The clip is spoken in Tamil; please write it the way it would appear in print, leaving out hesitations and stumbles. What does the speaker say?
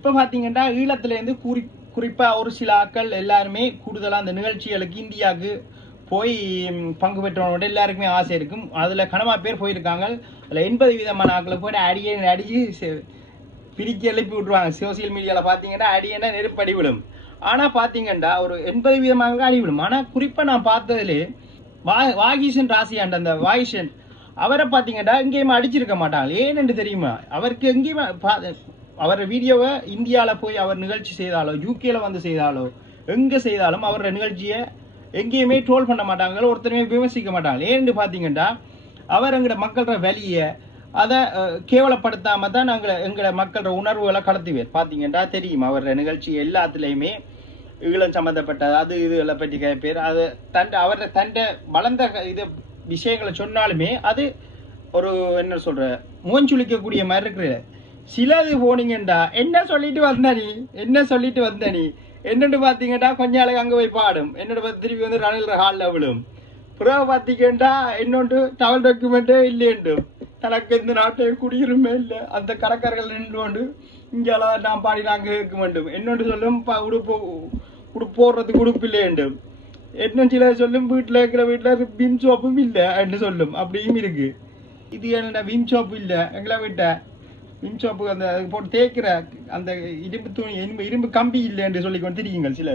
இப்போ பார்த்தீங்கன்னா ஈழத்துலேருந்து குறிப்பாக ஒரு சில ஆட்கள் எல்லாருமே கூடுதலாக அந்த நிகழ்ச்சிகளுக்கு இந்தியாவுக்கு போய் பங்கு பெற்றவனோட எல்லாருக்குமே ஆசை இருக்கும். அதில் கனமா பேர் போயிருக்காங்க. அதில் 80% ஆட்களை போய்ட்டு அடிச்சு பிரிக்க எழுப்பி விட்ருவாங்க. சோசியல் மீடியாவில் பார்த்தீங்கன்னா அடியேன்னா நெருப்படி விடும். ஆனால் பார்த்தீங்கன்னா ஒரு 80% அடி விடும். ஆனால் குறிப்பாக நான் பார்த்ததுலே வாகீசன் ராசியாண்ட அந்த வாகிஷன் அவரை பார்த்தீங்கன்னா எங்கேயுமே அடிச்சிருக்க மாட்டாங்க. ஏன்னு தெரியுமா? அவருக்கு எங்கேயுமே அவர் வீடியோவை இந்தியாவில் போய் அவர் நிகழ்ச்சி செய்தாலோ யூகேல வந்து செய்தாலோ எங்கே செய்தாலும் அவரோட நிகழ்ச்சியை எங்கேயுமே ட்ரோல் பண்ண மாட்டாங்க, ஒருத்தருமே விமர்சிக்க மாட்டாங்க. ஏன்னு பார்த்தீங்கன்னா அவர் எங்களோட மக்களோட வலியை அதை கேவலப்படுத்தாமல் தான் நாங்கள் எங்களோட மக்களோட உணர்வுகளை கடத்துவேன். பார்த்தீங்கன்னா தெரியும் அவரோட நிகழ்ச்சி எல்லாத்துலேயுமே ஈழம் சம்மந்தப்பட்டது அது இதுகளை பற்றி கேட்பேர். அது அவரோட தண்டை வளர்ந்த இது விஷயங்களை சொன்னாலுமே அது ஒரு என்ன சொல்கிற மூஞ்சுளிக்கக்கூடிய மாதிரி இருக்கிற சிலது போனீங்கண்டா என்ன சொல்லிட்டு வந்த நீ என்னென்னு பார்த்தீங்கன்னா கொஞ்ச நாளைக்கு அங்கே போய் பாடும், என்னோட திருப்பி வந்து ரணில் ஹாலில் விழும். பிறகு பார்த்தீங்கன்னா இன்னொன்று டவல் டாக்குமெண்ட்டே இல்லையண்டும் தனக்கு இந்த நாட்டையும் குடியுரிமை இல்லை அந்த கடற்கரைகள் நின்று கொண்டு இங்கெல்லாம் நான் பாடி நாங்கள் கேட்க வேண்டும் என்னொன்று சொல்லும் உடுப்பு போடுறதுக்கு உடுப்பு இல்லையண்டும் இன்னும் சில சொல்லும் வீட்டில் இருக்கிற வீட்டில் விம் சோப்பும் இல்லை என்று சொல்லும். அப்படியும் இருக்கு. இது என்னடா விம் சோப்பு இல்லை எங்களை வீட்டை விம் சோப்பு அந்த போட்டு தேய்க்கிற அந்த இரும்பு துணி இரும்பு கம்பி இல்லை என்று சொல்லிக்கொண்டு தெரியுங்கள் சில